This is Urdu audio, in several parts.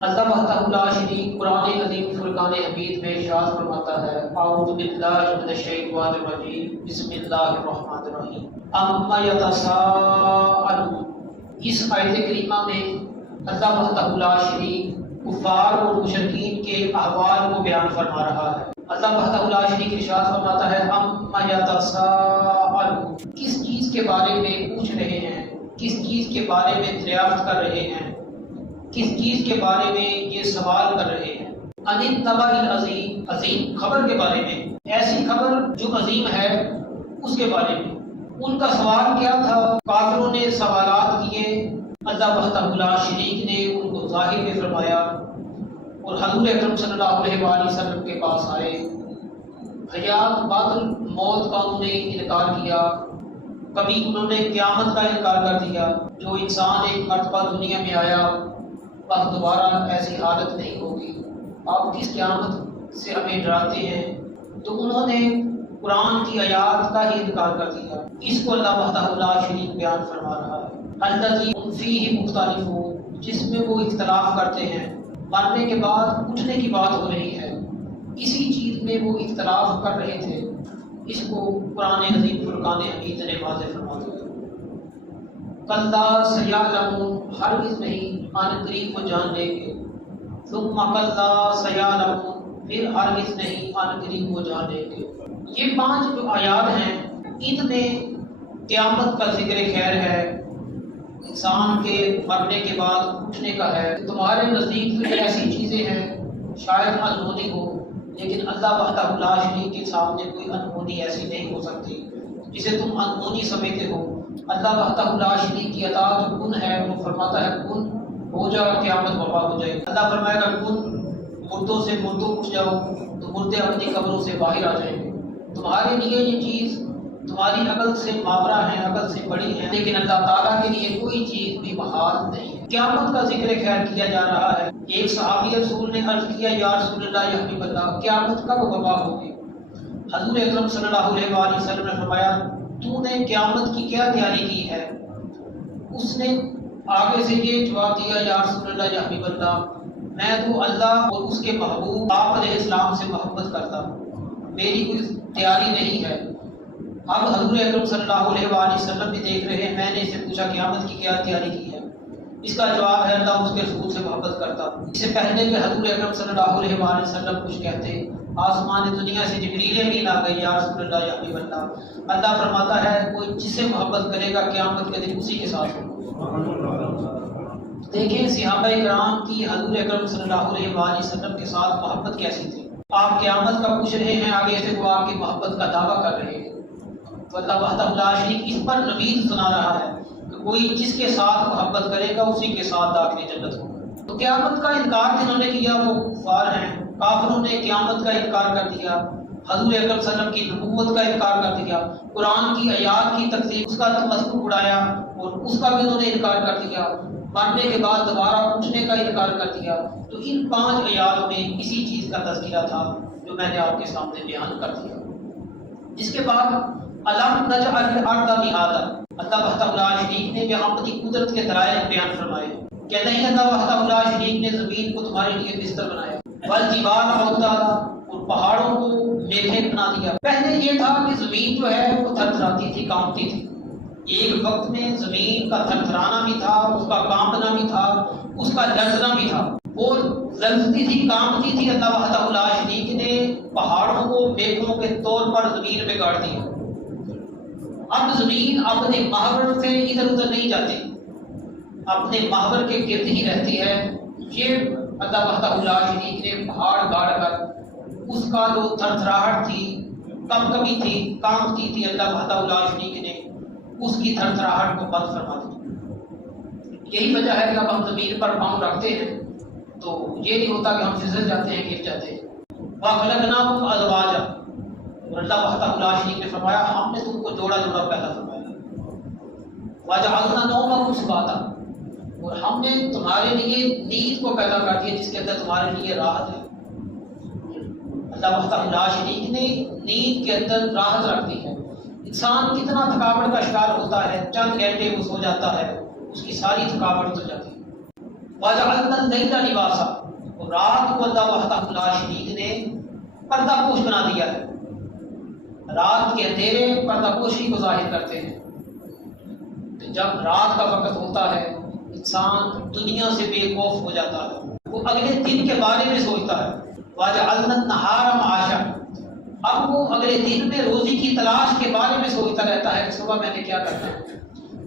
اللہ وحدہ لا شریک قرآن عظیم فرقان حمید میں ارشاد فرماتا ہے اعوذ باللہ من الشیطان الرجیم بسم اللہ الرحمن الرحیم اما یتساءلون۔ اس آیت کریمہ میں اللہ وحدہ لا شریک کفار اور مشرکین کے احوال کو بیان فرما رہا ہے۔ اللہ وحدہ لا شریک ارشاد فرماتا ہے اما یتساءلون، کس چیز کے بارے میں پوچھ رہے ہیں، کس چیز کے بارے میں دریافت کر رہے ہیں، کس چیز کے بارے میں یہ سوال کر رہے ہیں؟ ان النبأ العظیم، عظیم خبر کے بارے میں، ایسی خبر جو عظیم ہے اس کے بارے میں۔ ان کا سوال کیا تھا؟ کافروں نے سوالات کیے، اللہ وحدہ لا شریک نے ان کو ظاہر میں فرمایا اور حضور اکرم صلی اللہ علیہ وآلہ وسلم کے پاس آئے۔ حیات بعد موت کا انہوں نے انکار کیا، کبھی انہوں نے قیامت کا انکار کر دیا، جو انسان ایک مرتبہ دنیا میں آیا اب دوبارہ ایسی حالت نہیں ہوگی، آپ کس قیامت سے ہمیں ڈراتے ہیں؟ تو انہوں نے قرآن کی آیات کا ہی انکار کر دیا۔ اس کو اللہ وحدہ لا شریک بیان فرما رہا ہے، الذی هم فیہ مختلفون، جس میں وہ اختلاف کرتے ہیں، مرنے کے بعد اٹھنے کی بات ہو رہی ہے، اسی چیز میں وہ اختلاف کر رہے تھے۔ اس کو قرآن عظیم فرقان حمید نے واضح فرما دیا۔ کلا سیعلمون، ہرگز نہیں، ان قریب وہ جان لیں گے۔ ثم کلا سیعلمون، پھر ہرگز نہیں، ان قریب وہ جان لیں گے۔ یہ 5 جو آیات ہیں ان میں قیامت کا ذکر خیر ہے، انسان کے مرنے کے بعد اٹھنے کا ہے۔ تمہارے نزدیک تو ایسی چیزیں ہیں شاید انہونی ہو، لیکن اللہ وحدہ لا شریک کے سامنے کوئی انہونی ایسی نہیں ہو سکتی جسے تم انہونی سمجھتے ہو۔ اللہ وحدہ لا شریک کی عطا جو کن ہے، وہ فرماتا ہے کن ہو جا، قیامت برپا ہو جائے۔ اللہ فرمائے گا کن، مردوں سے مردوں اٹھ جاؤ، تو مردے اپنی قبروں سے باہر آ جائیں گے۔ تمہارے لیے یہ چیز تمہاری عقل سے ماورا ہے، عقل سے بڑی ہے، لیکن اللہ تعالیٰ کے لیے کوئی چیز بھی محال نہیں ہے۔ قیامت کا ذکر خیر کیا جا رہا ہے۔ ایک صحابی رسول نے عرض کیا یا رسول اللہ یا حبیب اللہ، قیامت کب برپا ہوگی؟ حضور اکرم صلی اللہ علیہ وآلہ وسلم نے فرمایا تو نے قیامت کی کیا تیاری کی ہے؟ اس نے آگے سے یہ جواب دیا یا رسول اللہ یا حبیب اللہ، میں تو اللہ اور اس کے محبوب آپ علیہ السلام سے محبت کرتا ہوں، میری کوئی تیاری نہیں ہے۔ اب حضور اکرم صلی اللہ علیہ وآلہ وسلم بھی دیکھ رہے ہیں، میں نے اسے پوچھا قیامت کی کیا تیاری کی ہے؟ اس کا جواب ہے اللہ اس کے رسول سے محبت کرتا ہوں۔ اس سے پہلے کہ حضور اکرم صلی اللہ علیہ وآلہ وسلم کچھ کہتے، آسمان دنیا سے جبریل امین آ گئی یا رسول اللہ یا حبیب اللہ۔ اللہ فرماتا ہے کوئی جس سے محبت کرے گا قیامت کے دن اسی کے ساتھ ہوگا۔ دیکھیں صحابہ کرام کی حضور اکرم صلی اللہ علیہ وآلہ وسلم کے ساتھ محبت کیسی تھی۔ آپ قیامت کا پوچھ رہے ہیں، آگے سے وہ آپ کی محبت کا دعویٰ کر رہے ہیں۔ تو اللہ وحدہ لا شریک اس پر نوید سنا رہا ہے کہ کوئی جس کے ساتھ محبت کرے گا اسی کے ساتھ داخل جنت ہوگا۔ تو قیامت کا انکار جنہوں نے کیا وہ کفار ہیں، کافروں نے قیامت کا انکار کر دیا، حضور اکرم صلی اللہ علیہ وسلم کی نبوت کا انکار کر دیا، قرآن کی آیات کی تکذیب، اس کا تمسخر اڑایا اور اس کا بھی انہوں نے انکار کر دیا، مرنے کے بعد دوبارہ اٹھنے کا انکار کر دیا۔ تو ان 5 آیات میں اسی چیز کا تذکرہ تھا جو میں نے آپ کے سامنے بیان کر دیا۔ اس کے بعد الم نجعل الارض مہادا، اللہ وحدہ لا شریک نے یہاں اپنی قدرت کے دلائل بیان فرمائے کہ نہیں اللہ وحدہ لا شریک نے زمین کو تمہارے لیے بستر بنایا، والجبال اوتادا، اور پہاڑوں کو میخیں بنا دیا۔ پہلے یہ تھا کہ زمین جو ہے وہ تھرتھراتی تھی، کانپتی تھی۔ ایک وقت میں زمین کا تھرتھرانا بھی تھا، اس کا کانپنا بھی تھا، اس کا لرزنا بھی تھا، وہ لرزتی تھی، کانپتی تھی۔ اللہ وحدہ لا شریک نے پہاڑوں کو میخوں کے طور پر زمین پہ گاڑ دیا۔ اب زمین اپنے محور سے ادھر ادھر نہیں جاتی، اپنے محور کے گرد ہی رہتی ہے۔ یہ اللہ وحدہ لا شریک نے پہاڑ گاڑ کر اس کا جو تھرتھراہٹ تھی، کب کبھی تھی، کانپتی تھی، اللہ وحدہ لا شریک نے اس کی تھرتھراہٹ کو بند فرما دیا۔ یہی وجہ ہے کہ اب ہم زمین پر پاؤں رکھتے ہیں تو یہ نہیں ہوتا کہ ہم پھسل جاتے ہیں، گر جاتے ہیں۔ وَخَلَقْنَاكُمْ أَزْوَاجًا، اور اللہ وحدہ لا شریک نے فرمایا ہم نے تم کو جوڑا جوڑا پیدا فرمایا۔ وَجَعَلْنَا نَوْمَكُمْ سُبَاتًا، اور ہم نے تمہارے لیے نیند کو پیدا کر دیا جس کے اندر تمہارے لیے راحت ہے۔ اللہ وحدہ لا شریک نے نیند کے اندر راحت رکھ دی ہے۔ انسان کتنا تھکاوٹ کا شکار ہوتا ہے، چند گھنٹے وہ سو جاتا ہے، اس کی ساری تھکاوٹ اتر جاتی ہے۔ وَجَعَلْنَا اللَّيْلَ لِبَاسًا، اور رات کو اللہ وحدہ لا شریک نے پردہ پوش بنا دیا ہے۔ رات کے اندھیرے پردہ پوشی کو ظاہر کرتے ہیں۔ تو جب رات کا وقت ہوتا ہے انسان دنیا سے بے خوف ہو جاتا ہے، وہ اگلے دن کے بارے میں سوچتا ہے۔ وَجَعَلْنَا النَّهَارَ مَعَاشًا، اب وہ اگلے دن میں روزی کی تلاش کے بارے میں سوچتا رہتا ہے کہ صبح میں نے کیا کرنا ہے۔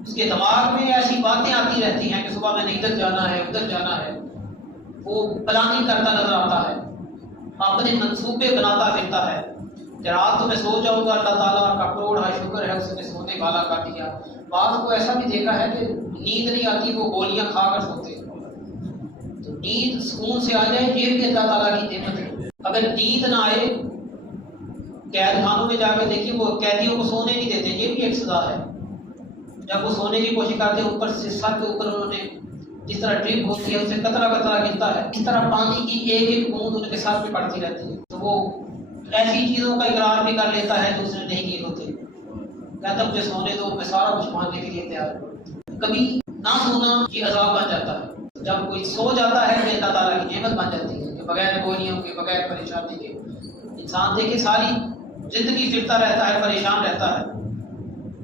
اس کے دماغ میں ایسی باتیں آتی رہتی ہیں کہ صبح میں نے ادھر جانا ہے ادھر جانا ہے، وہ پلاننگ کرتا نظر آتا ہے، اپنے منصوبے بناتا پھرتا ہے کہ رات تو میں سو جاؤں گا، اللہ تعالیٰ کا کروڑ شکر ہے اس نے سونے والا کر دیا۔ بعض کو ایسا بھی دیکھا ہے کہ نیند نہیں آتی، وہ گولیاں کھا کر سوتے ہیں۔ تو نیند سکون سے آ جائے یہ بھی اللہ تعالیٰ کی نعمت ہے۔ اگر نیند نہ آئے، قید خانوں میں جا کے دیکھیے وہ قیدیوں کو سونے نہیں دیتے، یہ بھی ایک سزا ہے۔ جب وہ سونے کی کوشش کرتے ہیں اوپر سے سر کے اوپر انہوں نے جس طرح ڈرپ ہوتی ہے اسے قطرہ قطرہ گرتا ہے، اس طرح پانی کی ایک ایک بوند ان کے سر پہ پڑتی رہتی ہے، تو وہ ایسی چیزوں کا اقرار بھی کر لیتا ہے جو اس نے نہیں کیے ہوتے۔ کہتا مجھے سونے دو، میں سارا کچھ ماننے کے لیے تیار ہوں۔ کبھی نہ سونا یہ عذاب بن جاتا ہے، جب کوئی سو جاتا ہے تو اللہ تعالیٰ کی نعمت بن جاتی ہے کہ بغیر گولیوں کے بغیر پریشانی کے انسان دیکھے ساری زندگی پھرتا رہتا ہے، پریشان رہتا ہے،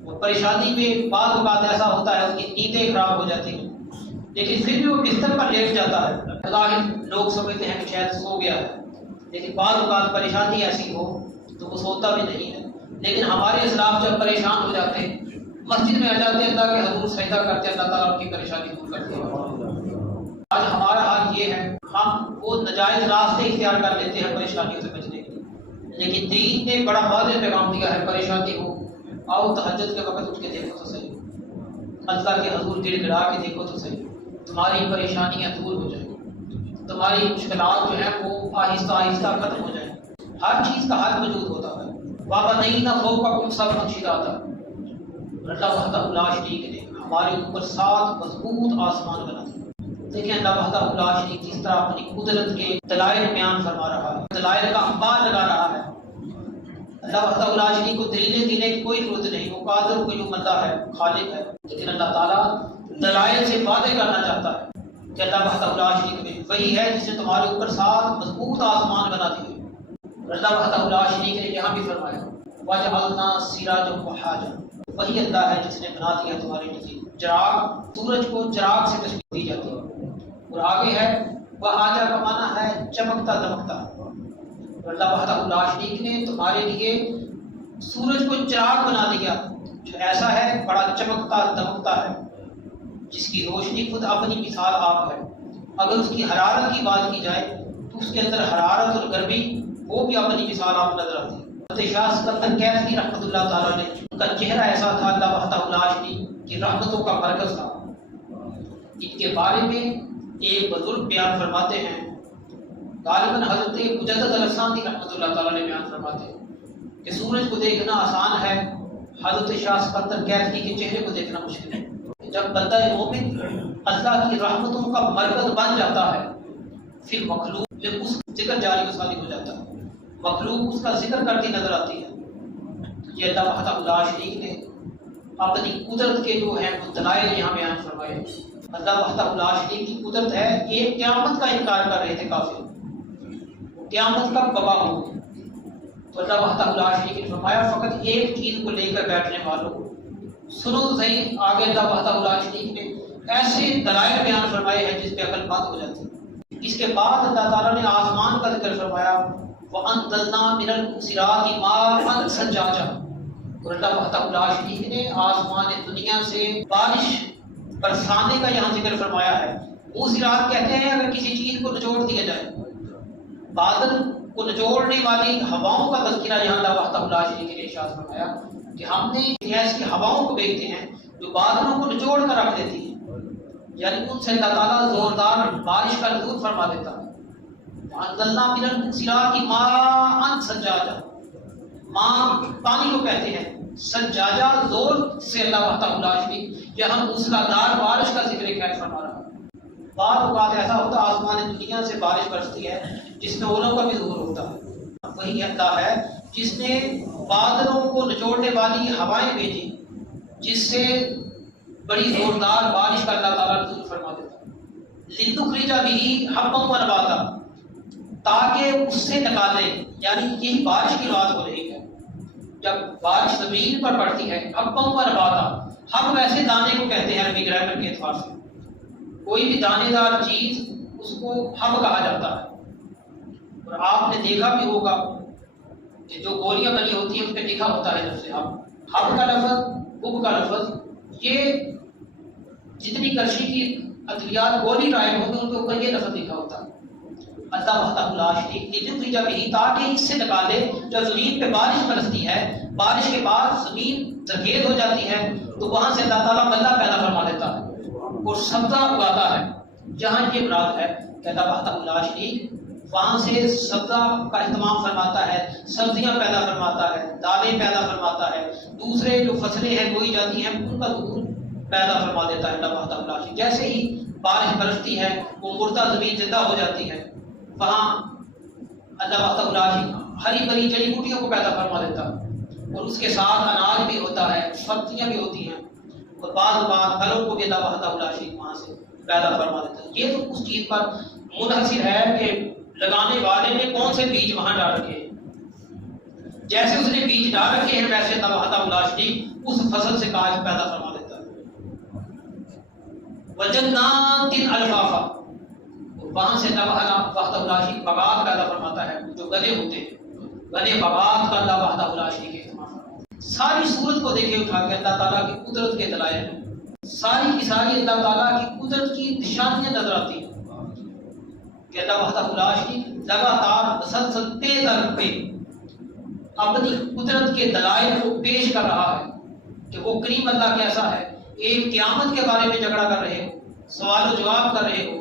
اور پریشانی میں بعض اوقات ایسا ہوتا ہے اس کی نیندیں خراب ہو جاتی ہیں، لیکن پھر بھی وہ بستر پر لیٹ جاتا ہے۔ ظاہر لوگ سمجھتے ہیں کہ شاید سو گیا ہے، لیکن بعض اوقات پریشانی ایسی ہو تو وہ سوتا بھی نہیں ہے۔ لیکن ہمارے اسلاف جب پریشان ہو جاتے ہیں مسجد میں آ جاتے ہیں، اللہ کے حضور سجدہ کرتے ہیں، اللہ تعالیٰ ان کی پریشانی دور کرتے ہیں۔ آج ہمارا حال یہ ہے، ہم وہ ناجائز راستے اختیار کر لیتے ہیں پریشانیوں سے بچنے کے لیے، لیکن دین نے بڑا واضح پیغام دیا ہے، پریشانی ہو آؤ تہجد کے وقت اٹھ کے دیکھو تو صحیح، اللہ کے حضور گڑ گڑا کے دیکھو تو صحیح، تمہاری پریشانیاں دور ہو جائیں، تمہاری مشکلات جو ہیں وہ آہستہ آہستہ ختم ہو جائیں۔ ہر چیز کا حل موجود ہوتا ہے۔ بابا نہیں نہ فوقکم سبعا شدادا، اللہ وحدہ لا شریک نے ہمارے اوپر 7 مضبوط آسمان بنا دیے۔ دیکھیں اللہ وحدہ لا شریک جس طرح اپنی قدرت کے دلائل بیان فرما رہا ہے، دلائل کا انبار لگا رہا ہے۔ اللہ وحدہ لا شریک کو دلیلیں دینے کی کوئی ضرورت نہیں، وہ قادر قیوم اللہ ہے، خالق ہے، لیکن اللہ تعالیٰ دلائل سے وعدے کرنا چاہتا ہے کہ اللہ وحدہ لا شریک میں وہی ہے جس نے تمہارے اوپر 7 مضبوط آسمان بنا دیے۔ اللہ وحدہ لا شریک نے یہاں بھی فرمایا وَجَعَلْنَا سِرَاجًا وَحَاجًا، وہی اللہ ہے جس نے بنا دیا تمہارے لیے چراغ، سورج کو چراغ سے تشبیہ دی جاتی ہے، اور آگے ہے وَحَاجًا کا معنی ہے چمکتا دمکتا۔ اللہ وحدہ لا شریک نے تمہارے لیے سورج کو چراغ بنا دیا جو ایسا ہے بڑا چمکتا دمکتا ہے، جس کی روشنی خود اپنی مثال آپ ہے۔ اگر اس کی حرارت کی بات کی جائے تو اس کے اندر حرارت اور گرمی وہ بھی اپنی مثال آپ نظر آتی ہے۔ شاہ سکندر کیفی رحمۃ اللہ تعالیٰ نے ان کا چہرہ ایسا تھا، اللہ وحدہ لا شریک کی رحمتوں کا مرکز تھا۔ ان کے بارے میں ایک بزرگ بیان فرماتے ہیں، غالباً حضرت مجدد الافسانی رحمۃ اللہ تعالیٰ نے بیان فرماتے ہیں کہ سورج کو دیکھنا آسان ہے، حضرت شاہ سکندر کیفی کے چہرے کو دیکھنا مشکل ہے۔ جب بندہ مومن اللہ کی رحمتوں کا مرکز بن جاتا ہے پھر مخلوق میں اس ذکر جاری و ساری ہو جاتا ہے، مخلوق اس کا ذکر کرتی نظر آتی ہے۔ یہ اللہ وحدہ لا شریک نے اپنی قدرت کے جو ہیں وہ دلائل یہاں بیان فرمائے۔ اللہ وحدہ لا شریک کی قدرت ہے، ایک قیامت کا انکار کر رہے تھے کافر، قیامت کا گواہ ہو، تو اللہ وحدہ لا شریک نے فرمایا فقط ایک چیز کو لے کر بیٹھنے والوں سنو تو صحیح۔ آگے اللہ وحدہ لا شریک نے ایسے دلائل بیان فرمائے ہیں جس پہ عقل بند ہو جاتی ہے۔ اس کے بعد اللہ تعالیٰ نے آسمان کا ذکر فرمایا وَأَنزَلْنَا مِنَ الْمُعْصِرَاتِ مَاءً ثَجَّاجًا، اور اللہ وحدہ لا شریک نے آسمان دنیا سے بارش برسانے کا یہاں ذکر فرمایا ہے۔ موسرات کہتے ہیں اگر کسی چیز کو نچوڑ دیا جائے، بادل کو نچوڑنے والی ہواؤں کا تذکرہ یہاں اللہ وحدہ لا شریک نے ارشاد فرمایا کہ ہم نے ایسی ہواؤں کو بھیجتے ہیں جو بادلوں کو نچوڑ کر رکھ دیتی ہیں، یعنی ان سے اللہ تعالیٰ زوردار بارش کا نزول فرما دیتا ہے۔ انزلنا من المعصرات ماء ثجاجا، ماء پانی کو کہتے ہیں، سجاجا زور سے اللہ وحدہ لا شریک یہاں موسلادھار بارش کا ذکر خیر فرما رہا ہے۔ بعض اوقات ایسا ہوتا ہے آسمان دنیا سے بارش برستی ہے جس میں اولوں کا بھی ظہور ہوتا ہے، وہی اللہ ہے جس نے بادلوں کو نچوڑنے والی ہوائیں بھیجی جس سے بڑی زوردار بارش کا اللہ تعالیٰ نزول فرما دیتا ہے۔ لِنُخْرِجَ بِهِ حَبًّا وَنَبَاتًا، تاکہ اس سے نکالے، یعنی یہی بارش کی بات ہو رہی ہے۔ جب بارش زمین پر پڑتی ہے، حَبًّا وَنَبَاتًا، حب ویسے دانے کو کہتے ہیں عربی گرامر کے اعتبار سے، کوئی بھی دانے دار چیز اس کو حب کہا جاتا ہے۔ اور آپ نے دیکھا بھی ہوگا کہ جو گولیاں بنی ہوتی ہیں اس پہ لکھا ہوتا ہے لفظ حب۔ حب کا لفظ، حب کا لفظ، یہ جتنی کرشی کی ادویات گولی ٹائپ ہوتی ہیں ان کے اوپر یہ لفظ لکھا ہوتا ہے۔ اللہ وحدہ لا شریک لِنُخْرِجَ بِهِ، تاکہ اس سے نکالے، جب زمین پہ بارش برستی ہے، بارش کے بعد زمین زرخیز ہو جاتی ہے تو وہاں سے اللہ تعالیٰ غلہ پیدا فرما دیتا ہے اور سبزہ اگاتا ہے۔ جہاں یہ مراد ہے کہ اللہ وحدہ لا شریک وہاں سے سبزہ کا اہتمام فرماتا ہے، سبزیاں پیدا فرماتا ہے، دالیں پیدا فرماتا ہے، دوسرے جو فصلیں ہیں بوئی جاتی ہیں ان کا ظہور پیدا فرما دیتا ہے اللہ وحدہ لا شریک۔ جیسے ہی بارش برستی ہے وہ مردہ زمین زندہ ہو جاتی ہے، وہاں اللہ وحدہ لا شریک ہری بھری جڑی بوٹیوں کو پیدا فرما دیتا ہے اور اس کے ساتھ اناج بھی ہوتا ہے، سبزیاں بھی ہوتی ہیں اور بعض پھلوں کو بھی اللہ وحدہ لا شریک وہاں سے پیدا فرما دیتا ہے۔ یہ تو اس چیز پر منحصر ہے کہ لگانے والے نے کون سے بیج وہاں ڈال رکھے ہیں۔ جیسے اس نے بیج ڈال رکھے ہیں ویسے اللہ وحدہ لا شریک اس فصل سے کاش پیدا فرما دیتا ہے۔ وَجَنَّاتٍ أَلْفَافًا، وہاں سے اللہ وحدہ لا شریک باغات پیدا فرماتا ہے، جو گدے ہوتے ہیں، گدے باغات کا اللہ وحدہ لا شریک اہتمام فرماتا ہے۔ ساری صورت کو دیکھے اٹھا کے اللہ تعالیٰ کی قدرت کے دلائل ہیں، ساری کی ساری اللہ تعالیٰ کی قدرت کی نشانیاں نظر آتی ہیں کہ اللہ وحدہ لا شریک لگاتار مسلسل پے در پہ اپنی قدرت کے دلائل کو پیش کر رہا ہے کہ وہ کریم اللہ کیسا ہے۔ ایک قیامت کے بارے میں جھگڑا کر رہے ہو، سوال و جواب کر رہے ہو،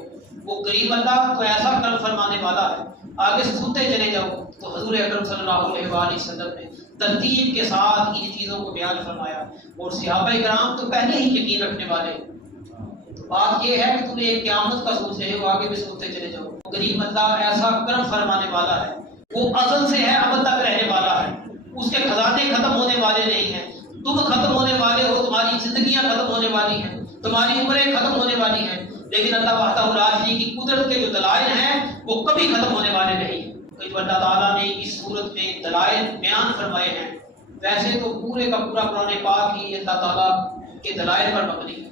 وہ کریم اللہ تو ایسا کرم فرمانے والا ہے۔ آگے سنتے چلے جاؤ تو حضور اکرم صلی اللہ علیہ وآلہ وسلم نے ترتیب کے ساتھ ان چیزوں کو بیان فرمایا اور صحابہ کرام تو پہلے ہی یقین رکھنے والے۔ بات یہ ہے کہ تم ایک قیامت کا سوچ رہے ہو، آگے بھی سنتے چلے جاؤ۔ کریم اللہ ایسا کرم فرمانے والا ہے، وہ ازل سے ہے ابد تک رہنے والا ہے، اس کے خزانے ختم ہونے والے نہیں ہیں۔ تم ختم ہونے والے ہو، تمہاری زندگیاں ختم ہونے والی ہیں، تمہاری عمریں ختم ہونے والی ہیں، لیکن اللہ وحدہ لا شریک کی قدرت کے جو دلائل ہیں وہ کبھی ختم ہونے والے نہیں۔ جو اللہ تعالیٰ نے اس صورت میں دلائل بیان فرمائے ہیں، ویسے تو پورے کا پورا قرآن پاک ہی اللہ تعالیٰ کے دلائل پر مبنی ہے۔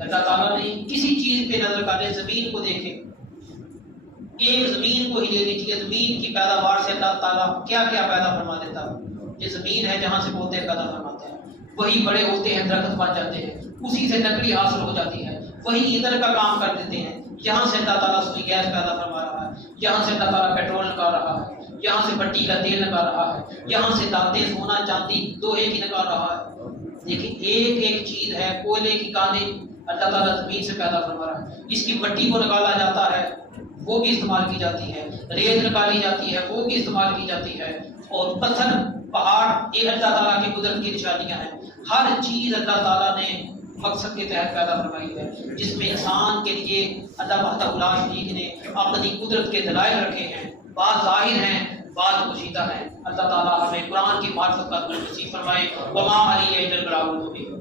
اللہ تعالیٰ نے کسی چیز پہ نظر کرے، زمین کو دیکھے، ایک زمین کو ہی لے لیجیے، زمین کی پیداوار سے اللہ تعالیٰ کیا کیا پیدا فرما دیتا ہے۔ یہ زمین ہے جہاں سے پودے پیدا فرماتے ہیں، وہی بڑے ہوتے ہیں، درخت بن جاتے ہیں، اسی سے لکڑی حاصل ہو جاتی ہے، وہی ایندھن کا کام کر دیتے ہیں۔ یہاں سے اللہ تعالیٰ سوئی گیس پیدا فرما رہا ہے، یہاں سے اللہ تعالیٰ پیٹرول نکال رہا ہے، یہاں سے مٹی کا تیل نکال رہا ہے، یہاں سے دانتے، سونا، چاندی، لوہے کی نکال رہا ہے۔ دیکھیں ایک ایک چیز ہے، کوئلے کی کانیں اللہ تعالیٰ زمین سے پیدا فرما رہا ہے، اس کی مٹی کو نکالا جاتا ہے، وہ بھی استعمال کی جاتی ہے، ریت نکالی جاتی ہے، وہ بھی استعمال کی جاتی ہے، اور پتھر، پہاڑ، یہ اللہ تعالیٰ کی قدرت کی نشانیاں ہیں۔ ہر چیز اللہ تعالیٰ نے مقصد کے تحت پیدا فرمائی ہے، جس میں انسان کے لیے اللہ وحدہ لا شریک نے اپنی قدرت کے دلائل رکھے ہیں، بعض ظاہر ہیں، بعض پوشیدہ ہیں۔ اللہ تعالیٰ ہمیں قرآن کی معرفت کا نصیب فرمائے۔ وما علیہ الا البلاغ المبین۔